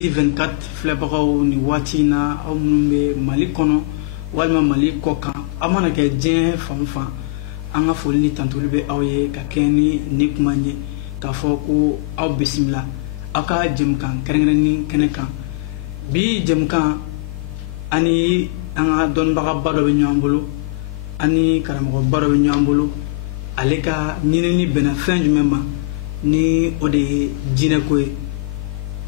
24 filɛbagaw ni waati in na aw minnu bɛ Mali kɔnɔ walima Mali kɔ kan a mana kɛ diɲɛ fan o fan an ka foli ni tantoli bɛ aw ye ka kɛɲɛ ni kuma ye k'a fɔ ko aw bisimila aw ka jɛmukan kɛrɛnkɛrɛnnen kɛnɛ kan bi jɛmukan ani an ka dɔnnibagaba dɔ bɛ ɲɔgɔn bolo ani karamɔgɔba dɔ bɛ ɲɔgɔn bolo ale ka ɲinini bɛnna fɛn jumɛn ma ni o de ye jinɛko ye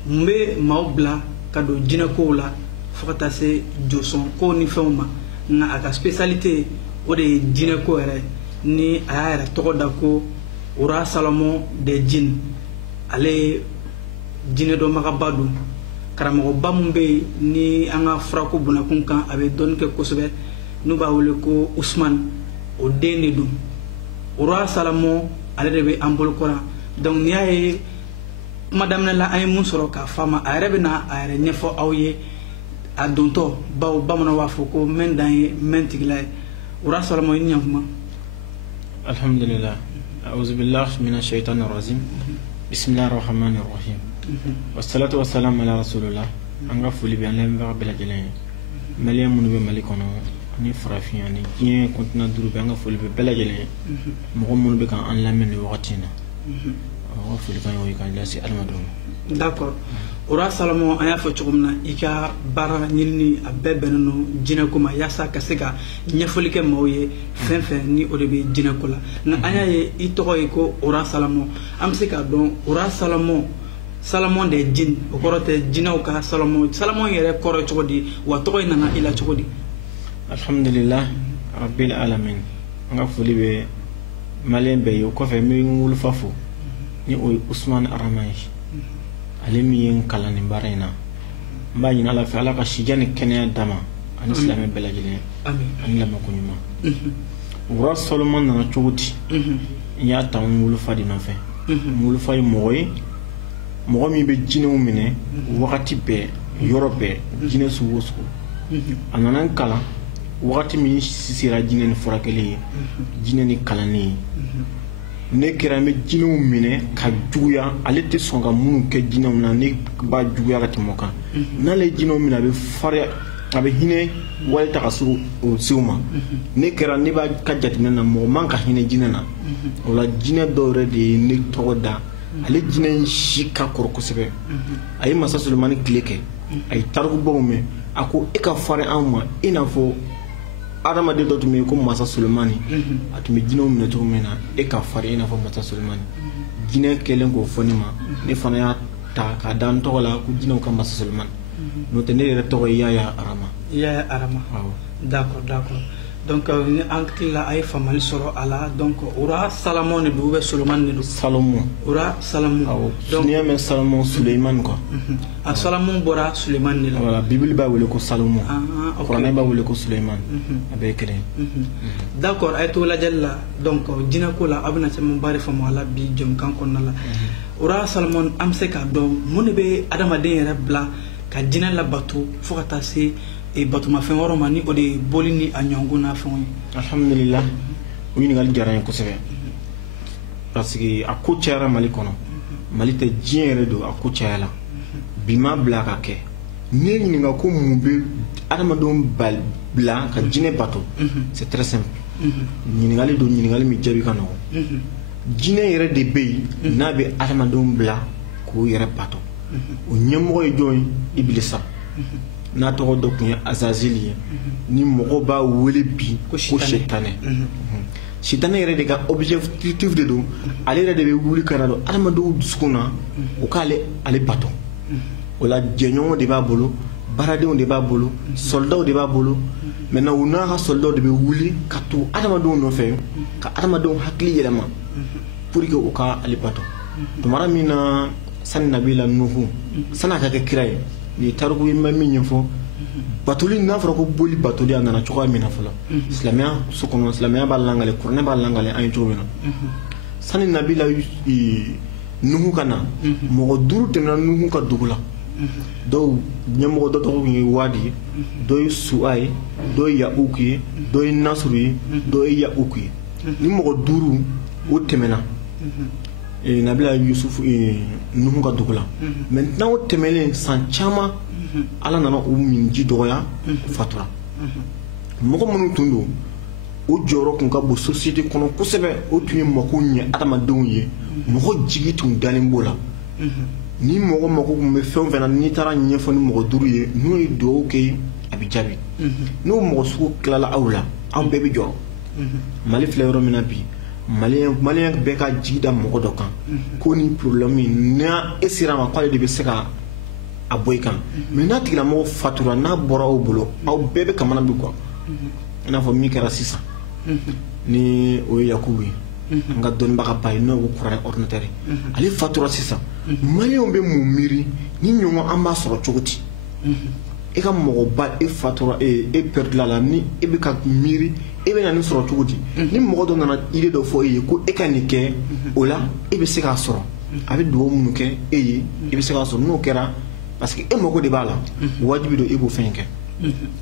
mun bɛ maaw bila ka don jinɛkow la fo ka taa se jɔsɔn kow ni fɛnw ma nka a ka spécialité o de ye jinɛko yɛrɛ ni a y'a yɛrɛ tɔgɔ da ko Ura Salomon des Djinns ale ye jinɛ dɔnbagaba don karamɔgɔba mun bɛ yen ni an ka furako bunakun kan a bɛ dɔnni kɛ kosɛbɛ n'u b'a wele ko Usman o den de don Ura Salomon ale de bɛ an bolokɔrɔ donc n'i y'a ye kuma daminɛ la an ye mun sɔrɔ k'a fama a yɛrɛ bɛ na a yɛrɛ ɲɛfɔ aw ye a dontɔ bawo bamananw b'a fɔ ko mɛn dan ye mɛn tigila ye Ura Salomon i ni ɲankuma. Alhamdulillah a'uzubillahi minash shaitanir rajim bismillahir rahmanir rahim wassalatu wassalamu ala rasulillah an ka foli bɛ an lamɛnbaga bɛɛ lajɛlen ye maliyɛn minnu bɛ Mali kɔnɔ ani farafin ani diɲɛ continent duuru bɛ an ka foli bɛ bɛɛ lajɛlen ye mɔgɔ minnu bɛ k'an lamɛn nin wagati in na. D'accord. Ura Salomon an y'a fɔ cogo min na i ka baara ɲinini a bɛɛ bɛnnen don jinɛko ma yaasa ka se ka ɲɛfɔli kɛ maaw ye fɛn fɛn ni o de bɛ jinɛko la nka an y'a ye i tɔgɔ ye ko Ura Salomon an bɛ se k'a dɔn Ura Salomon Salomon des Djinns o kɔrɔ tɛ jinɛw ka Salomon yɛrɛ kɔrɔ cogo di wa tɔgɔ in nana i la cogo di. Alhamdulillah rabbil alamin an ka foli bɛ maliyɛn bɛɛ ye o kɔfɛ n bɛ n wolofa fo ni o ye Usman Arama ye ale min ye n kalan nin baara in na n b'a ɲini Ala fɛ Ala ka sijan ni kɛnɛya d'a ma ani silamɛ bɛɛ lajɛlen ani lamɛnko ɲuman. Ura Salomon nana cogo di n y'a ta n wolofa de nɔfɛ n wolofa ye mɔgɔ ye mɔgɔ min bɛ jinɛw minɛ wagati bɛɛ yɔrɔ bɛɛ jinɛ sugu o sugu a nana n kalan wagati min sera jinɛ ni furakɛli ye jinɛ ni kalanni ye ne kɛra n bɛ jinɛw minɛ ka juguya ale tɛ sɔn ka minnu kɛ jinɛw na ne b'a juguya ka tɛmɛ o kan n'ale ye jinɛw minɛ a bɛ farinya a bɛ hinɛ wale ta ka se o sew ma ne kɛra ne b'a ka jateminɛ na mɔgɔ man ka hinɛ jinɛ na o la jinɛ dɔw yɛrɛ de ye ne tɔgɔ da ale jinɛ in si ka kɔrɔ kosɛbɛ a ye masa Sulemani tile kɛ a ye tarikubaw mɛn a ko e ka farin anw ma i n'a fɔ adamaden dɔ tun bɛ yen ko masa Sulemani a tun bɛ jinɛw minɛ cogo min na e ka farin i n'a fɔ masa Sulemani jinɛ kɛlen k'o fɔ ne ma ne fana y'a ta k'a da n tɔgɔ la ko jinɛw ka masa Sulemani n'o tɛ ne yɛrɛ tɔgɔ ye Yaya Arama. Yaya Arama. D'accord d'accord donc ni an hakilila a ye faamuyali sɔrɔ a la donc Ura Salomon de don ou bien Sulemani de don. Salomon. Ura Salomon. donc n'i y'a mɛn Salomon Sulemani quoi. a Salomon bɔra Sulemani de la. voilà Bibili b'a wele ko Salomon. Kuranɛ b'a wele ko Sulemani. a bɛɛ ye kelen ye. d'accord a ye to lajɛli la donc jinɛko la a bɛna camanba de faamu a la bi jɛmukan kɔnɔna la Ura Salomon an bɛ se k'a dɔn mun de bɛ adamaden yɛrɛ bila ka jinɛ labato fo ka taa se batomafɛn wɛrɛ ma ni o de ye boli ni a ɲɔgɔnko n'a fɛnw ye. Alhamdulillah o ɲininkali diyara n ye kosɛbɛ parce que a ko cayara Mali kɔnɔ Mali tɛ diɲɛ yɛrɛ don a ko cayala bi ma bila ka kɛ n'i ye ɲininka ko mun bɛ adamadenw bila ka jinɛ bato c'est très simple ɲininkali don ɲininkali min jaabi ka nɔgɔn jinɛ yɛrɛ de bɛ yen n'a bɛ adamadenw bila k'o yɛrɛ bato o ɲɛmɔgɔ ye jɔn ye Ibilisa n'a tɔgɔ dɔ tun ye Azazili ye ni mɔgɔ b'a wele bi ko Sitanɛ Sitanɛ yɛrɛ de ka objectif de don ale yɛrɛ de bɛ wuli ka na don adamadenw dusukun na o k'ale bato o la jɛɲɔgɔnw de b'a bolo baaradenw de b'a bolo soldaw de b'a bolo maintenant u n'a ka soldaw de bɛ wuli ka to adamadenw nɔfɛ ka adamadenw hakili yɛlɛma pour que u ka ale bato tumara min na sani Nabila Nuhu sani a ka kɛ kira ye ni tariku ye ma min ɲɛfɔ batoli n'a fɔra ko boli batoli a nana cogoya min na fɔlɔ silamɛya so kɔnɔ silamɛya b'a langale kuranɛ b'a langale an ye cogo min na sani Nabila Nuhu ka na mɔgɔ 5 tɛmɛna Nuhu ka dugu la dɔw ɲɛmɔgɔ dɔ tɔgɔ tun ye Wadi ye dɔ ye Su'a ye dɔ ye Ya'uk ye dɔ ye Nasuru ye dɔ ye Ya'uk ye ni mɔgɔ 5 o tɛmɛna Nabila Yusuf Nuhu ka dugu la maintenant o tɛmɛlen san caman ala nana u min ji dɔgɔya fatura mɔgɔ minnu tun don o jɔyɔrɔ kun ka bon société kɔnɔ kosɛbɛ o tun ye mako ɲɛ adamadenw ye mɔgɔ jigi tun dalen b'o la ni mɔgɔ mako kun bɛ fɛn o fɛn na n'i taara ɲɛfɔ ni mɔgɔ duuru ye n'o ye dugawu kɛ a bɛ jaabi n'o mɔgɔ sugu tilala aw la aw bɛɛ bɛ jɔrɔ Mali filɛ yɔrɔ min na bi malien bɛɛ ka jigi da mɔgɔ dɔ kan ko ni problème n'a e sera ma k'ale de bɛ se ka a bɔ i kan mais n'a tigilamɔgɔ fatura n'a bɔra aw bolo aw bɛɛ bɛ kamana bi quoi i n'a fɔ min kɛra sisan ni o ye Yakubu ye an ka dɔnnibaga ba ye n'o ye kuranɛ ordinateur ye ale fatura sisan malien bɛ mun miiri ni ɲɔgɔn an b'a sɔrɔ cogo di e ka mɔgɔba e fatura e perdula la ni e bɛ ka miiri e bɛ na nin sɔrɔ cogo di ni mɔgɔ dɔ nana idée dɔ fɔ e ye ko e ka nin kɛ o la e bɛ se k'a sɔrɔ a bɛ dugawu minnu kɛ e ye e bɛ se k'a sɔrɔ n'o kɛra parce que e mago de b'a la wajibi don e b'o fɛn kɛ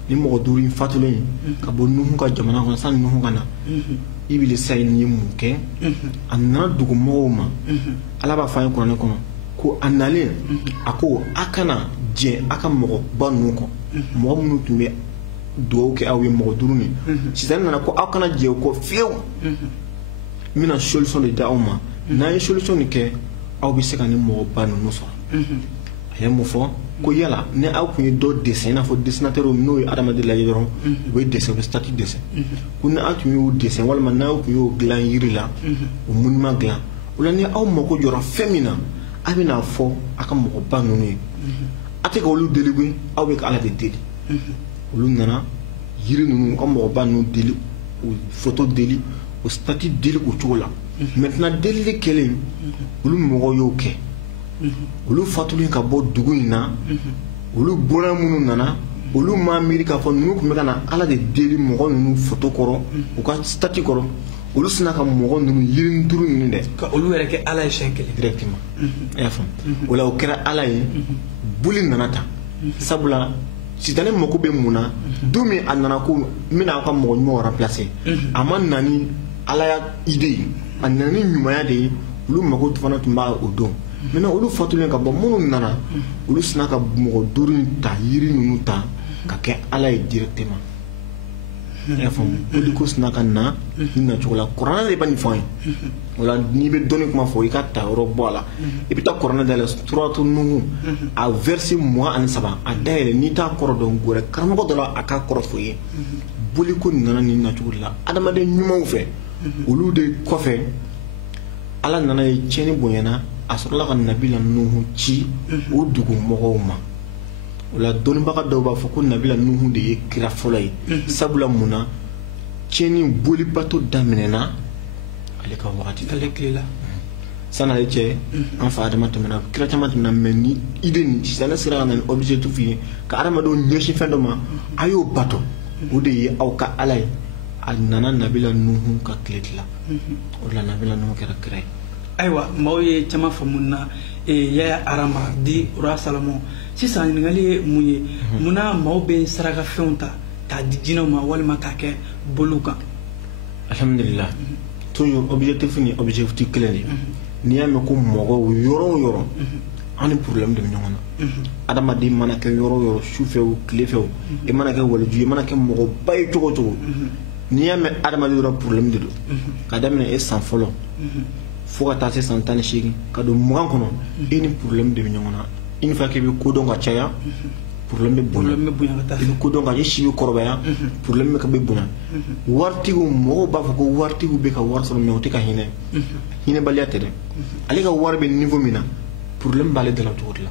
ni mɔgɔ duuru in fatulen ka bɔ Nuhu ka jamana kɔnɔ sani Nuhu ka na Ibilisa ye nin ye mun kɛ a nana dugumɔgɔw ma Ala b'a fɔ an ye kuranɛ kɔnɔ ko a nalen a ko a kana jɛ a ka mɔgɔba ninnu kɔ mɔgɔ minnu tun bɛ dugawu kɛ aw ye mɔgɔ duuru nin sisan nana ko aw kana jɛ o kɔ fiyewu n bɛna solution de da aw ma n'an ye solution nin kɛ aw bɛ se ka nin mɔgɔba ninnu sɔrɔ a ye mun fɔ ko yala ni aw tun ye dɔ dessin i n'a fɔ dessinateur n'o ye adamaden lajɛ dɔrɔn u bɛ dessin u bɛ statue dessin ko ni aw tun y'o dessin walima n'aw tun y'o dilan yiri la o monument dilan o la ni aw mako jɔra fɛn min na a bɛ n'a fɔ a ka mɔgɔba ninnu ye a tɛ ka olu deli koyi aw bɛ ka Ala de deli olu nana yiri ninnu ka mɔgɔba ninnu deli o photo deli o statue deli o cogo la maintenant delili kɛlen olu mɔgɔw y'o kɛ olu fatulen ka bɔ dugu in na olu bɔra minnu nana olu m'a miiri k'a fɔ ninnu tun bɛ ka na Ala de deli mɔgɔ ninnu photo kɔrɔ u ka statue kɔrɔ olu sina ka mɔgɔ ninnu yiri duuru ninnu dɛ ka olu yɛrɛ kɛ Ala ye siɲɛ kelen directement i y'a faamu o la o kɛra Ala ye boli nana ta sabula sitani mako bɛ mun na don min a nana ko n bɛna aw ka mɔgɔ ɲumanw remplacer a ma na ni Ala ya idée ye a nana ni ɲumanya de ye olu mako fana tun b'a o don maintenant olu fatulen ka bɔ minnu nana olu sina ka mɔgɔ duuru in ta yiri ninnu ta ka kɛ Ala ye directement i y'a faamu olu ko sina ka na ni nacogo la kuranɛ de b'a nin fɔ an ye o la n'i bɛ dɔnni kuma fɔ i ka ta yɔrɔ bɔ a la i bɛ taa kuranɛ dayɛlɛ suratu Nuhu a verset 23 a dayɛlɛ n'i t'a kɔrɔ dɔn gɔrɛ karamɔgɔ dɔ la a k'a kɔrɔ fɔ i ye boli ko nana nin nacogo de la adamaden ɲumanw fɛ olu de kɔfɛ Ala nana ye tiɲɛni bonyana a sɔrɔla ka Nabila Nuhu ci o dugu mɔgɔw ma o la dɔnnibaga dɔw b'a fɔ ko Nabila Nuhu de ye kira fɔlɔ ye sabula mun na tiɲɛni bolibato daminɛna ale ka wagati ale tile la san'ale cɛ an fa Adama tɛmɛna kira caman tɛmɛna mais ni idée nin sisan ne sera ka na ni objectif ye ka adamadenw ɲɛsin fɛn dɔ ma a y'o bato o de ye aw ka Ala ye a nana Nabila Nuhu ka tile dilan o de la Nabila Nuhu kɛra kira ye ayiwa maaw ye caman faamu na Yaya Arama di Roi Salomon sisan ɲininkali ye mun ye munna maaw bɛ sarakafɛnw ta k'a di jinɛw ma walima k'a kɛ boliw kan alhamdulillah toujours objectif ni objectif kelen de n'i y'a mɛn ko mɔgɔw yɔrɔ o yɔrɔ an ni problème de bɛ ɲɔgɔn na adamaden mana kɛ yɔrɔ o yɔrɔ su fɛ o tile fɛ o i mana kɛ waliju i mana kɛ mɔgɔba ye cogo o cogo n'i y'a mɛn adamaden dɔrɔn problème de don ka daminɛ e san fɔlɔ fo ka taa se san 18 ka don 20 kɔnɔ e ni problème de bɛ ɲɔgɔn na une fois k'i bɛ kodɔn ka caya problème bɛ bonya i bɛ kodɔn ka i si bɛ kɔrɔbaya problème bɛ bonya waritigiw mɔgɔw b'a fɔ ko waritigiw bɛ ka wari sɔrɔ mais o tɛ ka hinɛ hinɛbaliya tɛ dɛ ale ka wari bɛ niveau min na problème b'ale de la cogo de la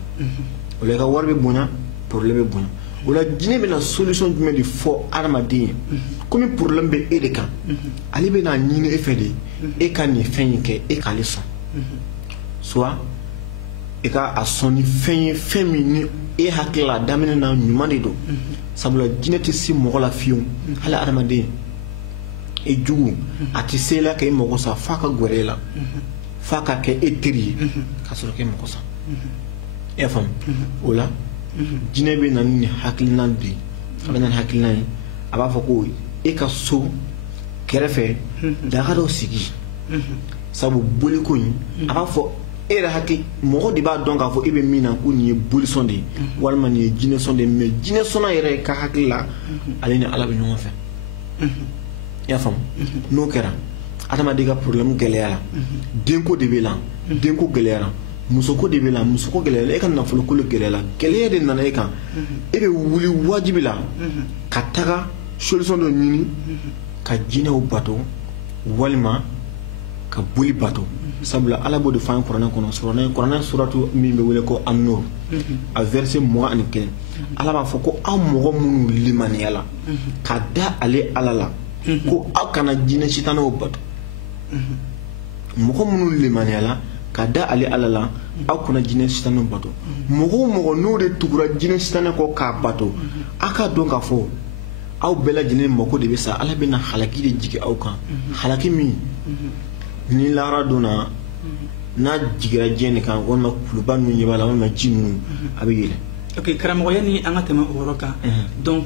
o la i ka wari bɛ bonya problème bɛ bonya o la jinɛ bɛna solution jumɛn de fɔ adamaden ye komi problème bɛ e de kan ale bɛna ɲini e fɛ de e ka nin fɛn in kɛ e k'ale sɔn soit e ka a sɔn ni fɛn ye fɛn min ni e hakili la a daminɛ na ɲuman de don sabula jinɛ tɛ se mɔgɔ la fiyewu hali adamaden e jugu a tɛ se la k'e mago sa f'a ka gɛrɛ e la f'a ka kɛ e teri ye k'a sɔrɔ k'e mago sa e y'a faamu o la jinɛ bɛ na ni hakilina de ye a bɛ na ni hakilina ye a b'a fɔ ko e ka so kɛrɛfɛ daga dɔ sigi sabu boli ko yin a b'a fɔ e yɛrɛ hakili mɔgɔ de b'a dɔn k'a fɔ e bɛ min na ko nin ye bolisɔn de ye walima nin ye jinɛsɔn de ye mais jinɛsɔnna yɛrɛ ka hakili la ale ni ala bɛ ɲɔgɔn fɛ i y'a faamu n'o kɛra adamaden ka problème gɛlɛyara denko de bɛ la denko gɛlɛyara musoko de bɛ la musoko gɛlɛyara e ka nafoloko gɛlɛyara gɛlɛya de nana e kan e bɛ wuli wajibi la ka taga solution dɔ ɲini ka jinɛw bato walima ka boli bato sabula ala b'o de fɔ an kuranɛ kɔnɔ kuranɛ suratu min bɛ wele ko an-nur a verset 21 ala b'a fɔ ko aw mɔgɔ minnu limaniyala ka da ale ala la ko aw kana jinɛ sitanɛw bato mɔgɔ minnu limaniyala ka da ale ala la aw kana jinɛ sitanɛw bato mɔgɔ o mɔgɔ n'o de tugura jinɛ sitanɛ kɔ k'a bato aw k'a dɔn k'a fɔ aw bɛɛ lajɛlen mako de bɛ sa ala bɛna halaki de jigin aw kan halaki min ni lara donna n'a jigira diɲɛ de kan walima kuluba ninnu ɲɛ b'a la walima ji ninnu a bɛ yɛlɛ. ok karamɔgɔ ni an ka tɛmɛ o yɔrɔ kan donc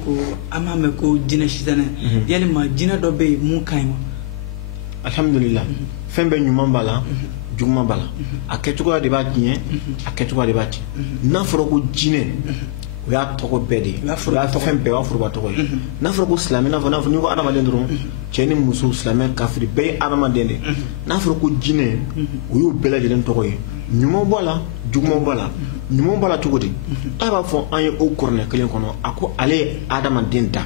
an b'a mɛn ko jinɛ sitanɛ yalima jinɛ dɔ bɛ yen mun ka ɲi wa. alhamdulillah fɛn bɛɛ ɲuman b'a la juguman b'a la a kɛcogoya de b'a tiɲɛ a kɛcogoya de b'a tiɲɛ n'a fɔra ko jinɛ o y'a tɔgɔ bɛɛ de ye o y'a fɛn bɛɛ o y'a foroba tɔgɔ ye n'a fɔra ko silamɛ n'a fɔ n'i ko adamaden dɔrɔn cɛ ni muso silamɛ kafiri bɛɛ ye adamaden de n'a fɔra ko jinɛ o y'o bɛɛ lajɛlen tɔgɔ ye ɲuman b'a la juguman b'a la ɲuman b'a la cogo di a b'a fɔ an ye o kuranɛ kelen kɔnɔ a ko ale ye adamaden da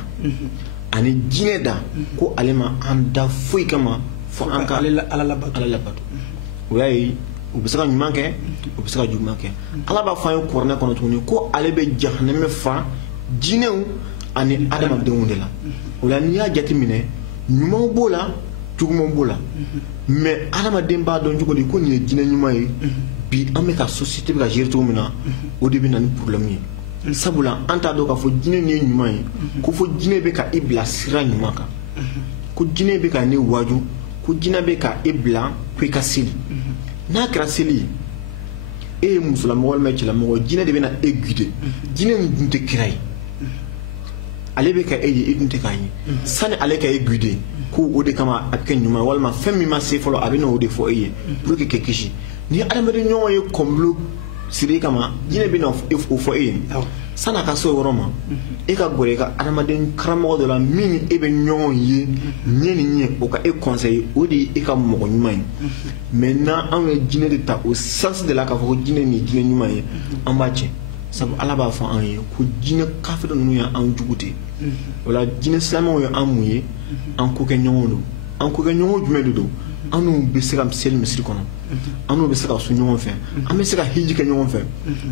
ani jinɛ da ko ale ma an da foyi kama fo an ka ala labato o y'a ye u bɛ se ka ɲuman kɛ u bɛ se ka juguman kɛ ala b'a fɔ an ye kuranɛ kɔnɔ tuguni ko ale bɛ jahanɛmɛ fa jinɛw ani adamadenw de la o la n'i y'a jateminɛ ɲumanw b'o la jugumanw b'o la mais adamaden b'a dɔn cogo di ko nin ye jinɛ ɲuman ye bi an bɛ ka société bɛ ka gérer cogo min na o de bɛ na ni problème ye sabula an t'a dɔn k'a fɔ jinɛ nin ye ɲuman ye ko fo jinɛ bɛ ka i bila sira ɲuman kan ko jinɛ bɛ ka ne waaju ko jinɛ bɛ ka i bila ko i ka seli n'a kɛra seli e ye musolamɔgɔ walima cɛlamɔgɔ jinɛ de bɛ na e guider jinɛ nin dun tɛ kira ye ale bɛ ka e ye e dun tɛ k'a ye sani ale ka e guider ko o de kama a bɛ kɛ ɲuman ye walima fɛn min ma se fɔlɔ a bɛ na o de fɔ e ye pour que k'e kisi ni adamaden ɲɔgɔn ye kɔnbilo siri kama jinɛ bɛ na o fɔ e ye san'a ka se o yɔrɔ ma e ka gɔrɔ i ka adamaden karamɔgɔ dɔ la min ni e bɛ ɲɔgɔn ye ɲɛ ni ɲɛ o ka e conseiller o de ye e ka mɔgɔ ɲuman ye mais n'anw ye jinɛ de ta o sens de la k'a fɔ ko jinɛ nin ye jinɛ ɲuman ye an b'a tiɲɛ sabu ala b'a fɔ an ye ko jinɛ kafiri ninnu ye an jugu de o la jinɛ silamɛw ye an mun ye an ko kɛ ɲɔgɔn don an ko kɛ ɲɔgɔn jumɛn de don an n'u bɛ se ka seli misiri kɔnɔ an n'u bɛ se ka sun ɲɔgɔn fɛ an bɛ se ka hiji kɛ ɲɔgɔn fɛ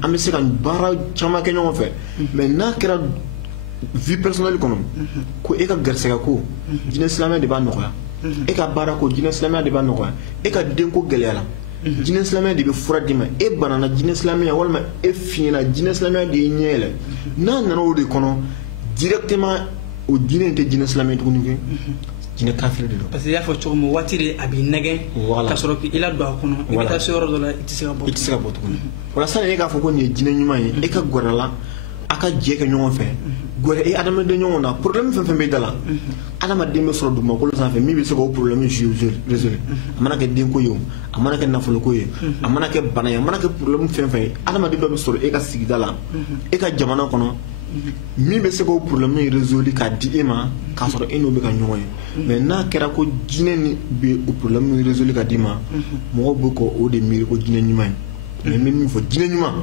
an bɛ se ka baara caman kɛ ɲɔgɔn fɛ mais n'a kɛra vie personnelle kɔnɔ ko e ka garisɛgɛ ko jinɛ silamɛ de b'a nɔgɔya e ka baara ko jinɛ silamɛya de b'a nɔgɔya e ka denko gɛlɛyara jinɛ silamɛya de bɛ fura d'i ma e banana jinɛ silamɛya walima e fiɲɛna jinɛ silamɛya de ye ɲɛ yɛlɛ n'a nana o de kɔnɔ directement o jinɛ in tɛ jinɛ silamɛ tuguni kɛ jinɛ kafiri de don parce que i y'a fɔ cogo min waati de a b'i nɛgɛn ka sɔrɔ k'i la don a kɔnɔ i bɛ taa se yɔrɔ dɔ la i tɛ se ka bɔ tuguni wala sani e k'a fɔ ko nin ye jinɛ ɲuman ye e ka gɛrɛ la a ka jɛ kɛ ɲɔgɔn fɛ gɛrɛ e adamaden ɲɔgɔn na problème fɛn fɛn bɛ da la adamaden bɛ sɔrɔ dugumakolo sanfɛ min bɛ se k'o problème résoudre a mana kɛ denko ye o a mana kɛ nafoloko ye a mana kɛ bana ye a mana kɛ problème fɛn fɛn ye adamaden dɔ bɛ sɔrɔ e ka sigida la e ka jamana kɔnɔ min bɛ se k'o problème résoudre k'a di e ma k'a sɔrɔ e n'o bɛ ka ɲɔgɔn ye mais n'a kɛra ko jinɛ ni bɛ o problème résoudre k'a d'i ma mɔgɔw bɛ k'o de miiri ko jinɛ ɲuman ye mais n bɛ min fɔ jinɛ ɲuman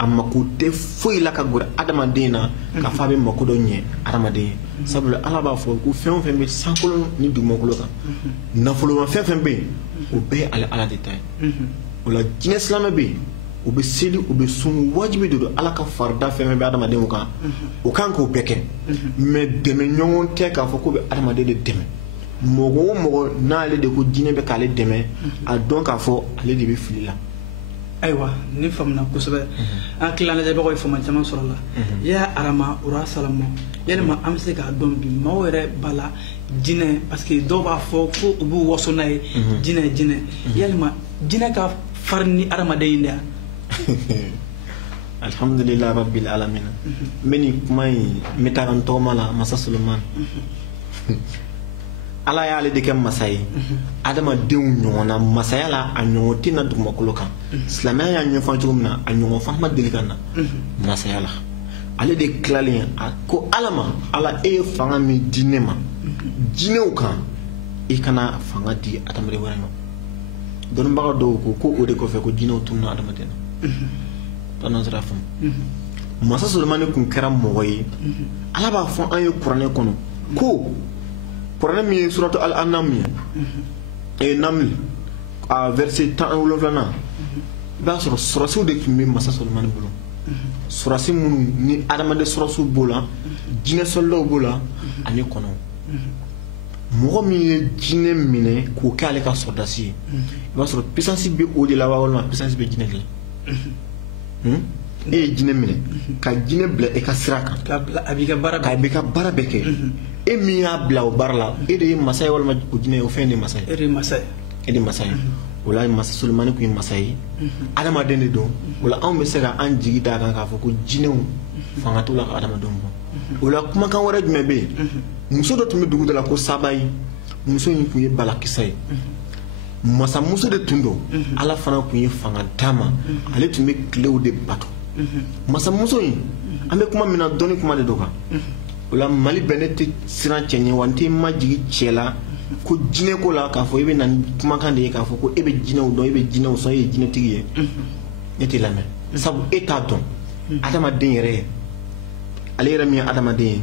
a mako tɛ foyi la ka gɛrɛ adamaden na k'a fɔ a bɛ mako dɔ ɲɛ adamaden ye sabula ala b'a fɔ ko fɛn o fɛn bɛ sankolo ni dugumakolo kan nafoloma fɛn fɛn bɛ yen o bɛɛ ye ala de ta ye o la jinɛ silamɛ bɛ yen u bɛ seli u bɛ sun wajibi de don ala ka farida fɛn fɛn bɛ adamadenw kan o kan k'o bɛɛ kɛ mais dɛmɛ ɲɔgɔn tɛ k'a fɔ k'o bɛ adamaden de dɛmɛ mɔgɔ o mɔgɔ n'ale de ko jinɛ bɛ k'ale dɛmɛ a dɔn k'a fɔ ale de bɛ fili la. ayiwa ni faamuna kosɛbɛ an tila lajɛbagaw ye faama caman sɔrɔ la ya arama ura salama yalima an bɛ se k'a dɔn bi maaw yɛrɛ b'a la jinɛ parce que dɔw b'a fɔ ko u b'u waso n'a ye jinɛ yalima jinɛ ka farin ni adamaden in de ya. alhamdulillah rabbil alamin n bɛ nin kuma in n bɛ taa n tɔgɔma la masa solomani ala y'ale de kɛ masa ye adamadenw ɲɔgɔnna masaya la a ɲɔgɔn tɛ na dugumakolo kan silamɛya y'a ɲɛfɔ cogo min na a ɲɔgɔn fana ma deli ka na masaya la ale de tilalen a ko ala ma ala e ye fanga min di ne ma jinɛw kan i kana fanga di adamaden wɛrɛ ma dɔnnibaga dɔw ko o de kɔfɛ ko jinɛw tununa adamaden na t'an sera faamu masa Sulemani kun kɛra mɔgɔ ye ala b'a fɔ an ye kuranɛ kɔnɔ ko kuranɛ min ye suratu al-anam ye naml a verset 17 na i b'a sɔrɔ surasiw de tun bɛ masa Sulemani bolo surasi minnu ni adamaden surasiw b'o la jinɛ sɔlilaw b'o la ani kɔnɔw mɔgɔ min ye jinɛ minɛ k'o kɛ ale ka sɔrdasi ye i b'a sɔrɔ puissance bɛ o de la walima puissance bɛ jinɛ de la e ye jinɛ minɛ ka jinɛ bila e ka sira kan a b'i ka baara bɛɛ kɛ e min y'a bila o baara la e de ye masa ye walima o jinɛ o fɛn de masa ye e de masa ye o la masa Sulemani kun ye masa ye adamaden de don o la anw bɛ se ka an jigi d'a kan k'a fɔ ko jinɛw fanga t'u la ka adamadenw bɔ o la kumakan wɛrɛ jumɛn bɛ yen muso dɔ tun bɛ dugu dɔ la ko Sabayi muso in tun ye balakisa ye masa muso de tun don ala fana tun ye fanga d'a ma ale tun bɛ tilew de bato masa muso in an bɛ kuma min na dɔnni kuma de don kan o la Mali bɛɛ ne tɛ siran cɛ ɲɛ wa n tɛ ma jigi cɛ la ko jinɛ ko la k'a fɔ e bɛ na ni kumakan de ye k'a fɔ ko e bɛ jinɛw dɔn e bɛ jinɛw sɔn e ye jinɛtigi ye ne tɛ lamɛn sabu e t'a dɔn adamaden yɛrɛ ye ale yɛrɛ min ye adamaden ye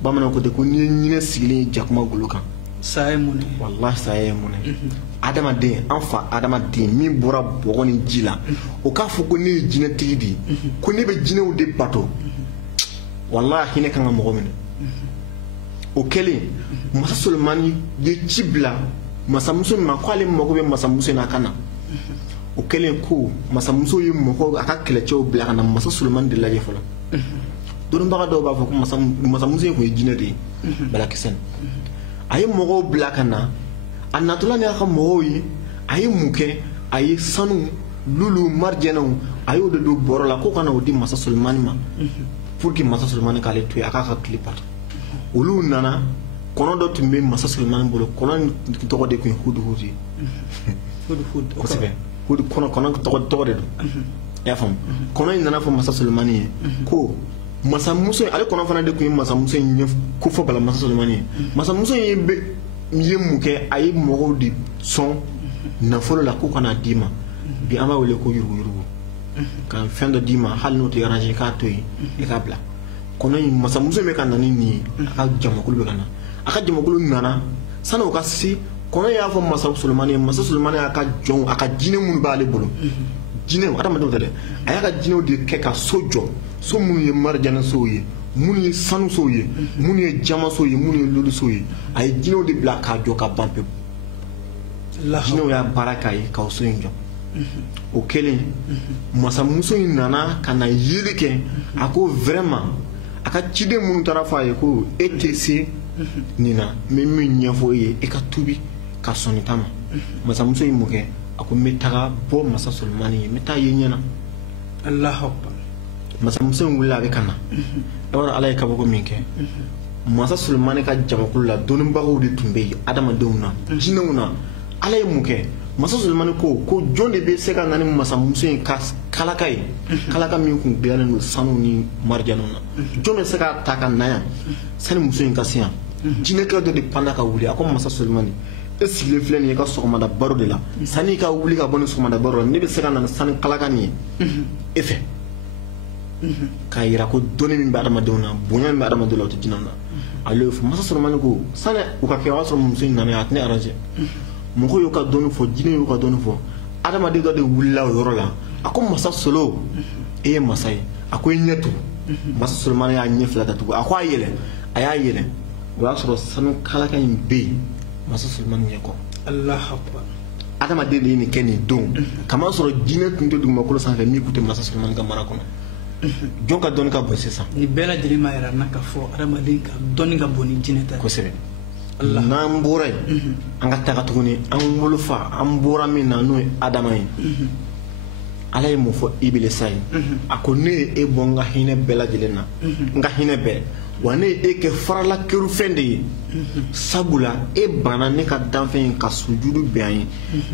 bamananw ko ten ko n'i ye ɲinɛ sigilen ye jakuma golo kan saya ye mun ye walahi saya ye mun ye adamaden an fa adamaden min bɔra bɔgɔ ni ji la o k'a fɔ ko ne ye jinɛtigi de ye ko ne bɛ jinɛw de bato walahi hinɛ kan ka mɔgɔ minɛ o kɛlen masa Sulemani ye ci bila masamuso min ma ko ale mago bɛ masamuso in na ka na o kɛlen ko masamuso ye mɔgɔ a ka kɛlɛcɛw bila ka na masa Sulemani de lajɛ fɔlɔ dɔnnibaga dɔw b'a fɔ ko masamuso in tun ye jinɛ de ye balakisɛ a ye mɔgɔw bila ka na a natɔla ni a ka mɔgɔw ye a ye mun kɛ a ye sanu lulu marijɛnɛw a y'o de don bɔrɔ la ko kana o di masa Sulemani ma pour que masa Sulemani k'ale to yen a k'a ka tile bato olu nana kɔnɔ dɔ tun bɛ masa Sulemani bolo kɔnɔ tɔgɔ de tun ye Hudhudu ye kosɛbɛ kɔnɔ tɔgɔ de don i y'a faamu kɔnɔ in nana fɔ masa Sulemani ye ko masamuso ale kɔnɔ fana de tun ye masamuso in ko fɔ bala masa Sulemani ye masamuso in ye mun kɛ a ye mɔgɔw de sɔn nafolo la ko kana d'i ma bi an b'a wele ko yuruguyurugu ka fɛn dɔ d'i ma hali n'o tɛ arrange k'a to yen i k'a bila kɔnɔ in masamuso in bɛ ka na ni nin ye a ka jamakulu bɛ ka na a ka jamakulu nana sani o ka se kɔnɔ y'a fɔ masa Sulemani ye masa Sulemani y'a ka jɔnw a ka jinɛ minnu b'ale bolo jinɛw adamadenw tɛ dɛ a y'a ka jinɛw de kɛ ka so jɔ so minnu ye marijɛnɛsow ye minnu ye sanusow ye minnu ye jamasow ye minnu ye lolusow ye a ye jinɛw de bila k'a jɔ ka ban pewu jinɛw y'a baara k'a ye k'o so in jɔ o kɛlen masamuso in nana ka na yeli kɛ a ko vraiment a ka ciden minnu taara fɔ a ye ko e tɛ se nin na n bɛ min ɲɛfɔ e ye e ka tubi ka sɔn nin ta ma masamuso in mun kɛ a ko n bɛ taga bɔ masa Sulemani ye n bɛ taa ye ɲɛna Allahu Akbar masamuso in wulila a bɛ ka na e b'a dɔn ala ye kabako min kɛ masa Sulemani ka jamakulu la dɔnnibagaw de tun bɛ yen adamadenw na jinɛw na ala ye mun kɛ masa Sulemani ko jɔn de bɛ se ka na ni masamuso in ka kalaka ye kalaka min tun dilannen don sanu ni marijɛnɛw na jɔn bɛ se ka ta ka na yan sani muso in ka se yan jinɛkɛ dɔ de panna ka wuli a ko masa Sulemani e sigilen filɛ nin ye ka sɔgɔmada baro de la sani i ka wuli ka bɔ ni sɔgɔmada baro la ne bɛ se ka na ni sanu kalaka nin ye e fɛ k'a yira ko dɔnni min bɛ adamadenw na bonya min bɛ adamadenw la o tɛ jinɛw na ale y'o fɔ masa Sulemani ko sani u ka kɛ o y'a sɔrɔ muso in nana a tɛ ne arrange mɔgɔw y'u ka dɔnni fɔ jinɛ y'u ka dɔnni fɔ adamaden dɔ de wulila o yɔrɔ la a ko masa Solo e ye masa ye a ko i ɲɛ tugu masa Sulemani y'a ɲɛ fila datugu a ko a yɛlɛ a y'a yɛlɛ o y'a sɔrɔ sanu kalaka in bɛ yen masa Sulemani ɲɛ kɔ Allahu Akbar adamaden de ye nin kɛ nin don kama sɔrɔ jinɛ tun tɛ dugumakolo sanfɛ min tun tɛ masa Sulemani ka mara kɔnɔ jɔn ka dɔnni ka bon sisan ni bɛɛ lajɛlen ma yɛrɛ na ka fɔ adamaden ka dɔnni ka bon ni jinɛ ta kosɛbɛ n'an bɔra yen an ka taga tuguni an wolofa an bɔra min na n'o ye Adama ye ala ye mun fɔ Ibilisa ye a ko ne ye e bɔ n ka hinɛ bɛɛ lajɛlen na n ka hinɛ bɛɛ wa ne e kɛ farala kɛru fɛn de ye sabula e banna ne ka danfɛn ka sujudu bɛn an ye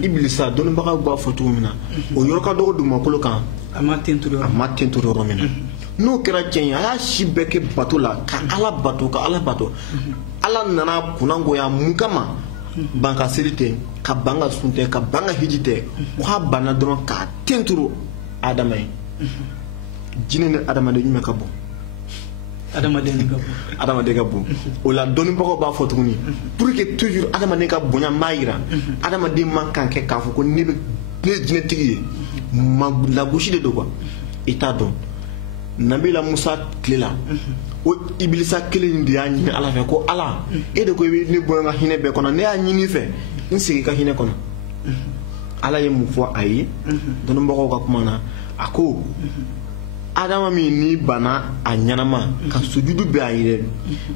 Ibilisa dɔnnibagaw b'a fɔ cogo min na o yɔrɔ ka dɔgɔ dugumakolo kan a ma tenturu yɔrɔ min na n'o kɛra cɛn ye a y'a si bɛɛ kɛ bato la ka Ala bato Ala nana kunnangoya mun kama banka seli tɛ ka banga sun tɛ ka banga hiji tɛ k'a banna dɔrɔn k'a tenturu Adama ye jinɛ ni adamaden jumɛn ka bon adamaden ka bon o la dɔnnibagaw b'a fɔ tuguni pour que toujours adamaden ka bonya m'a yira adamaden man kan kɛ k'a fɔ ko ne ye jinɛtigi ye lagosi de don quoi i t'a dɔn Nabila Musa tile la o Ibilisa kelen de y'a ɲini Ala fɛ ko Ala e de ko i bɛ ne bɔ n ka hinɛ bɛɛ kɔnɔ ne y'a ɲini fɛ n sigi ka hinɛ kɔnɔ Ala ye mun fɔ a ye dɔnnibagaw ka kuma na a ko Adama min ni bana a ɲanama ka sujudu bɛ a yɛrɛ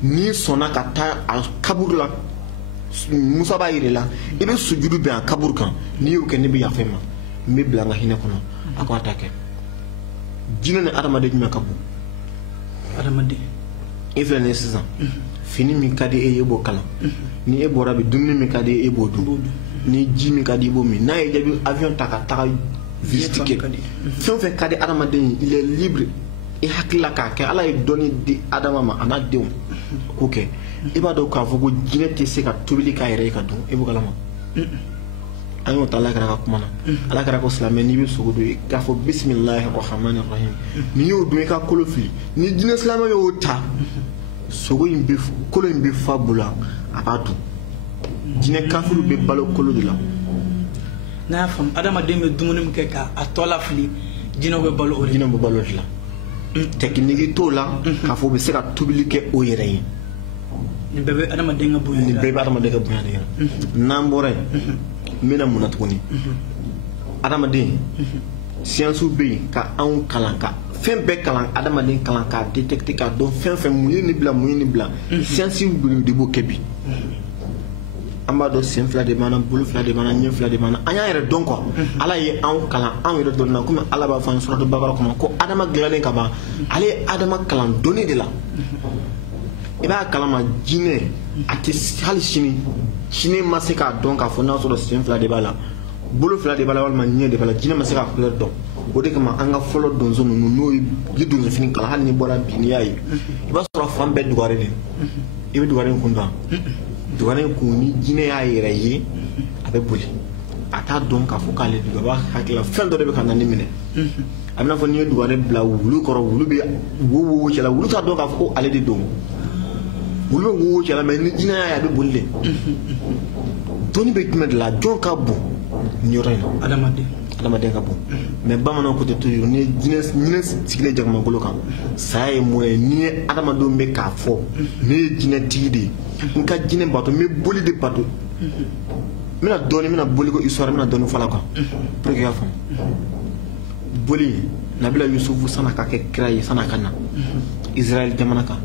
ni sɔnna ka taa a kaburu la Musa b'a yɛrɛ la i bɛ sujudu bɛ a kaburu kan n'i y'o kɛ ne bɛ yafa ma n bɛ bila n ka hinɛ kɔnɔ a ko a ta kɛ jinɛ ni adamaden jumɛn ka bon adamaden e filɛ nin ye sisan fini min ka di e ye e b'o kalan ni e bɔra bi dumuni min ka di e b'o dun ni ji min ka di i b'o min n'a ye jaabi avion ta ka taga visite kɛ fɛn o fɛn ka di adamaden il est libre i hakilila k'a kɛ Ala ye dɔnni di Adama ma a n'a denw k'o kɛ i b'a dɔn k'a fɔ ko jinɛ tɛ se ka tobili k'a yɛrɛ ye ka dun e b'o kalama an y'o ta Alakira ka kuma na Alakira ko silamɛ n'i bɛ sogo dun i k'a fɔ bisimilahi rahmani rahim n'i y'o dun i ka kolo fili ni jinɛ silamɛ y'o ta sogo in bɛ kolo in bɛ fa bolo a b'a dun jinɛ kafiru bɛ balo kolo de la n'a y'a faamu adamaden bɛ dumuni min kɛ k'a tɔ la fili jinɛw bɛ balo o de la jinɛw bɛ balo o de la tɛkiniki t'o la k'a fɔ u bɛ se ka tobili kɛ o yɛrɛ ye nin bɛɛ bɛ adamaden ka bonya de yira n'an bɔra yen n bɛna mun na tuguni adamaden siyansiw bɛ yen ka anw kalan ka fɛn bɛɛ kalan adamaden kalan k'a détecter k'a dɔn fɛn fɛn mun ye nin bila siyansiw de b'o kɛ bi an b'a dɔn sen fila de b'an bolo fila de b'an ɲɛ fila de b'an an y'a yɛrɛ dɔn quoi Ala ye anw kalan anw yɛrɛ dɔnna komi Ala b'a fɔ an ye suratu Bakara kɔnɔ ko Adama dilannen ka ban ale ye Adama kalan donni de la i b'a kalama jinɛ a tɛ hali sini ma se k'a dɔn k'a fɔ n'a sɔrɔ sen fila de b'a la bolo fila de b'a la walima ɲɛ de b'a la jinɛ ma se k'a couleur dɔn o de kama an ka fɔlɔ donso ninnu n'o ye donso fini kalan hali ni bɔra bi n'i y'a ye i b'a sɔrɔ fan bɛɛ dugare de i bɛ dugare in kun dɔn dugare in kun ni jinɛ y'a yɛrɛ ye a bɛ boli a t'a dɔn k'a fɔ k'ale dugu a b'a hakili la fɛn dɔ de bɛ ka na ni minɛ a bɛna fɔ n'i ye dugare bila wulu kɔrɔ wulu bɛ wo cɛla wulu t'a dɔn k'a fɔ ko ale de don wulu bɛ wo cɛla mɛ ni jinɛ y'a ye a bɛ boli de dɔnni bɛ jumɛn de la jɔn ka bon nin yɔrɔ in na adamaden ka bon mɛ bamananw ko ten toujours ni jinɛ sigilen jakumakolo kan saya ye mun ye ni ye adamadenw bɛ k'a fɔ ne ye jinɛtigi de ye n ka jinɛ bato n bɛ boli de bato n bɛna boli ko histoire n bɛna dɔɔni fɔ la quoi pour que i ka faamu boli Nabila Yusufu san'a ka kɛ kira ye san'a ka na Israël jamana kan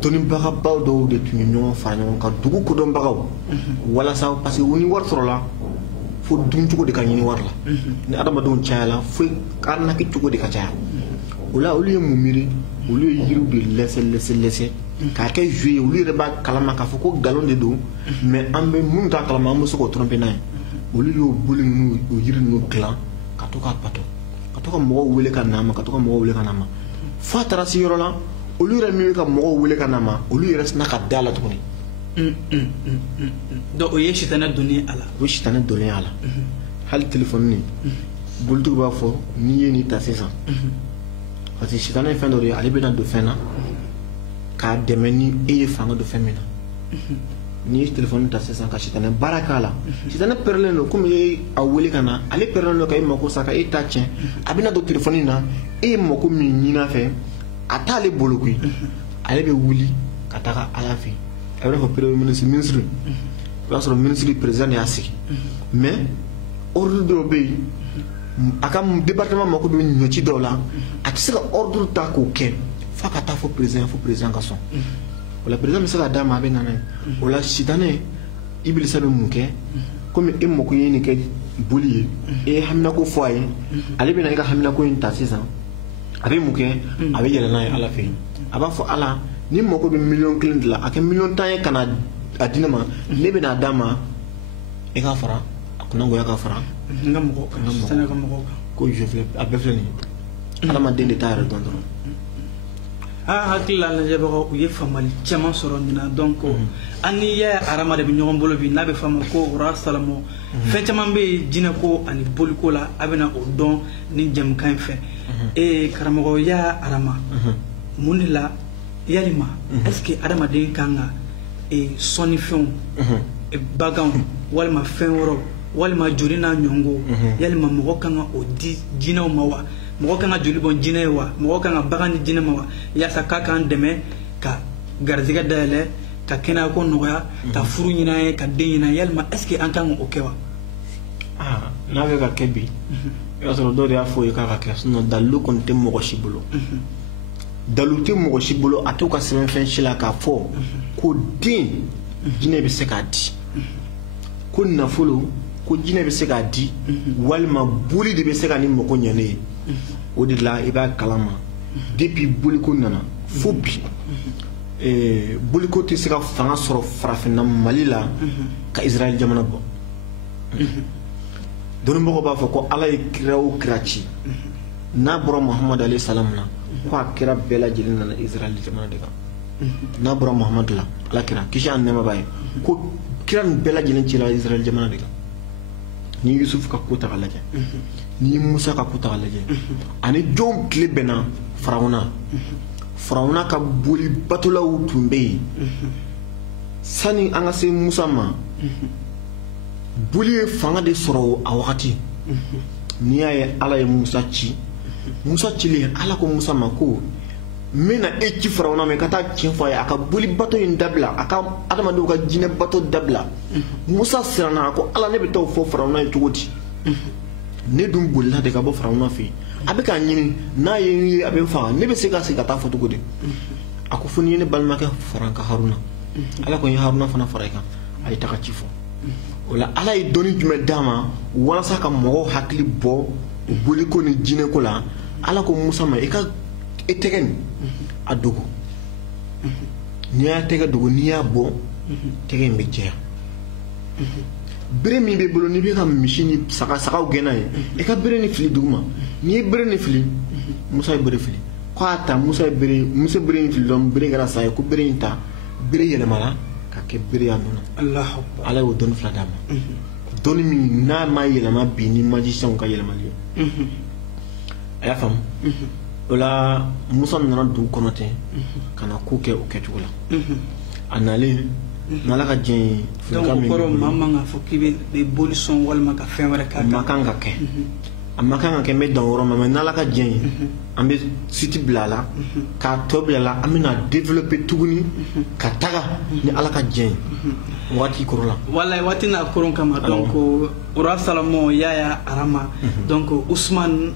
dɔnnibagabaw dɔw de tun ye ɲɔgɔn fara ɲɔgɔn kan dugu kodɔnbagaw walasa parce que u ni wari sɔrɔla fo duncogo de ka ɲini wari la ni adamadenw cayala fo arinaki cogo de ka caya o la olu ye mun miiri olu ye yiriw de lɛsɛ k'a kɛ jeu ye olu yɛrɛ b'a kalama k'a fɔ ko nkalon de don mais an bɛ minnu t'a kalama an bɛ se k'o tromper n'a ye olu y'o boli ninnu o yiri ninnu dilan ka to k'a bato ka to ka mɔgɔw wele ka n'a ma fo a taara se yɔrɔ la olu yɛrɛ min bɛ ka mɔgɔw wele ka n'a ma olu yɛrɛ sina ka da la tuguni donc o ye sitanɛ donnen a la o ye sitanɛ donnen a la hali telefɔni nin bolitigi b'a fɔ n'i ye nin ta sisan parce que sitanɛ ye fɛn dɔ de ye ale bɛna don fɛn na k'a dɛmɛ ni e ye fanga don fɛn min na n'i ye telefɔni ta sisan ka sitanɛ baara k'a la sitanɛ pɛrɛlen don komi e ye a wele ka na ale pɛrɛlen don ka e mako sa ka e ta tiɲɛ a bɛna don telefɔni na e ye mako min ɲini a fɛ a t'ale bolo koyi ale bɛ wuli ka taga Ala fɛ a bɛ n'a fɔ premier ministre i b'a sɔrɔ ministre président de y'a sigi mais ordre dɔw bɛ yen a ka département mako bɛ ɲɔci dɔw la a tɛ se ka ordre ta k'o kɛ f'a ka taa fɔ président ka sɔn o la président bɛ se ka d'a ma a bɛ na n'a ye o la sitanɛ Ibilisa bɛ mun kɛ komi e mako ye nin kɛ boli ye e ye haminako fɔ a ye ale bɛ na e ka haminako in ta sisan a bɛ mun kɛ a bɛ yɛlɛ n'a ye Ala fɛ a b'a fɔ Ala ni mako be million clean la ake million tan kana adina ma ne be na dama e ka fara akuna go ya ka fara ngam ko sana ngam ko ko je fle abefle ni ala ma dende tare don don hakila la jabe ko ye famali chama soro mina donc ani ya arama de ñogon bolo bi nabe fama ko ra salamo fe chama be jina ko ani boli ko la abena o don ni jam kan fe e karamo ya arama munila yalima est-ce que arama de kanga e soni fon e bagan walma fen woro walma jorina nyongo yalima mo kanga o di jina o mawa mo kanga joli bon jina wa mo kanga bagan jina mawa ya sa kan deme ka garziga dale ka kena ko noya ka furu nyina ka denyina yalma est-ce que an kan o kewa na be ka kebi yo so do ya fo ka ka no dalu kon te mo shibulu dalu te mo shibulu atoka seven fen shila ka fo ko din jine be se ka di ko na folo ko jine be se ka di walma buli de be se ka ni mo ko nyane o de la iba kalama depuis buli ko nana fo bi buli ko te se ka fanga soro farafina mali la ka Israël jamana bo don mo ko ba fo ko ala kirawo krachi na bro Muhammad alayhi salam na ko akira bela jilina na Israël jamana de ka na bro Muhammad la ala kira kishi an nema bay ko kiran bela jilin ci la Israël jamana de ka ni Yusuf ka ko ta laje ni Musa ka ko ta laje ani jom klebena Farauna ka boli batola utumbe sani anga se Musa ma boli fanga de soro a wakati ni ay ala ye Musa ci le ala ko Musa ma ko mena e ci Farauna me kata ci fa ya aka boli bato in dabla aka adama do ka jine bato dabla Musa sirana ko ala ne be taw fo Farauna e tugoti ne dum bolla de ka bo Farauna fi abeka nyini na ye abe fa ne be se ka ta foto gode ako funi ne balma ka faranka Haruna ala ko Haruna fana faraka ay taka ci fo wala ala yi doni jume dama wala saka mo hakli bo boli ko ni jine ko la ala ko Musa ma e ka etegen adogo ni ya tega dogo ni ya bo tegen be jeya bere mi be bolo ni be ka machine saka gena e ka bere ni fili duguma ni bere ni fili Musa bere fili ko ata Musa bere ni fili dom bere gara sa ko bere inta bere yele mala ka ke bere anuna Allah akbar ala wo don fladama don mi na ma yele ma bi ni magician ka yele mali aya fam ola Musa nana du konote kana ko ke o ke tugula anale nala ka jeng donc ko mamma nga fo kibe be bolison wal maka fenwara ka makanga ke amakanga ke me dawro mama nala ka jeng ambe city blala ka toblala amina développer tuguni ka taga ni ala ka jeng wati korola wallahi wati na koron kama donc ura salamo yaya arama donc Ousmane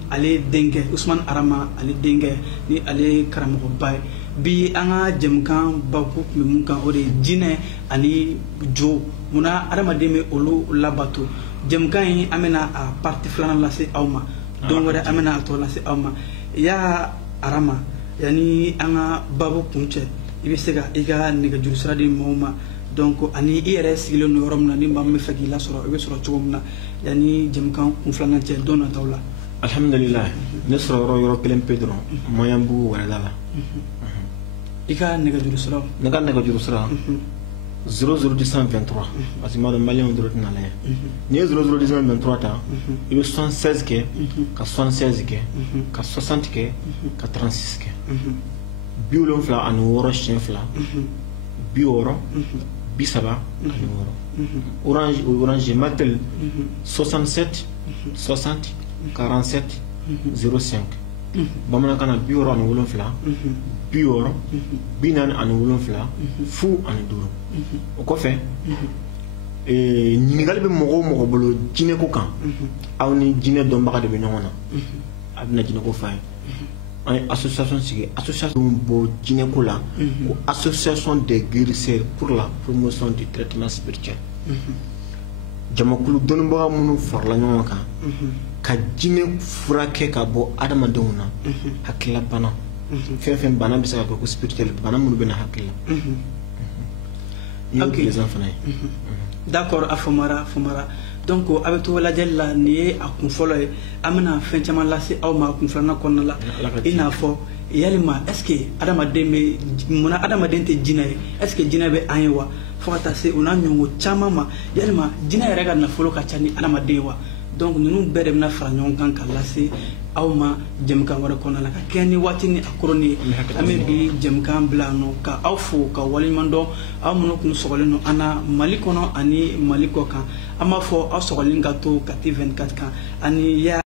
Arama ale denge ni ale karamo bay bi anga jemkan baku mun kan ore jine ani jo muna arama deme olu labato jemkan yi amena a parti flana la se awma don wore amena to la se awma ya arama yani anga babu kunche ibe sega iga nega jurusra di moma donc ani IRS ile no romna ni mamme fagi la soro ibe soro chugumna yani jemkan kun flana che dona tawla alhamdulillah nesro ro yoro kelen pedro moyambu wala dala ika nega jurusra 00223 parce que moi le malien on doit n'aller ni 00223 ta il est 76 ke ka 76 ke ka 60 ke ka 36 ke biolon fla an woro chien fla bioro bisaba an woro orange matel 67 60 47 05 bamana kana bioro an wolon fla bioro binan an wolon fla fu an duro o ko fe ñingal be mogo bolo jine ko kan aw ni jine do mbaga de be nona adna jine ko fay ay association bo jine ko la ko association des guérisseurs pour la promotion du traitement spirituel jamakulu don mbaga munu forla ñoma kan ka jine furake ka bo adama dewna hakila bana fɛn bana bɛ se ka kɛ ko spirituel bana minnu bɛ na hakili la ok les enfants d'accord a famara donc a bɛ to lajɛli la nin ye a kun fɔlɔ ye an bɛna fɛn caman lase aw ma kun filanan kɔnɔna la i n'a fɔ yalima est ce que adamaden bɛ munna adamaden tɛ jinɛ ye est ce que jinɛ bɛ an ye wa fo ka taa se o n'a ɲɔgɔn caman ma yalima jinɛ yɛrɛ ka nafolo ka ca ni adamaden ye wa donc ninnu bɛɛ de bɛna fara ɲɔgɔn kan ka lase aw ma jɛmukan wɛrɛ kɔnɔna la ka kɛ ni waati ni a kɔrɔni ye an bɛ bi jɛmukan bila yan nɔ ka aw fo ka waleɲuman dɔn aw minnu kun sɔgɔlen don an na Mali kɔnɔ ani Mali kɔ kan an b'a fɔ aw sɔgɔlen ka to Kati 24 kan ani ya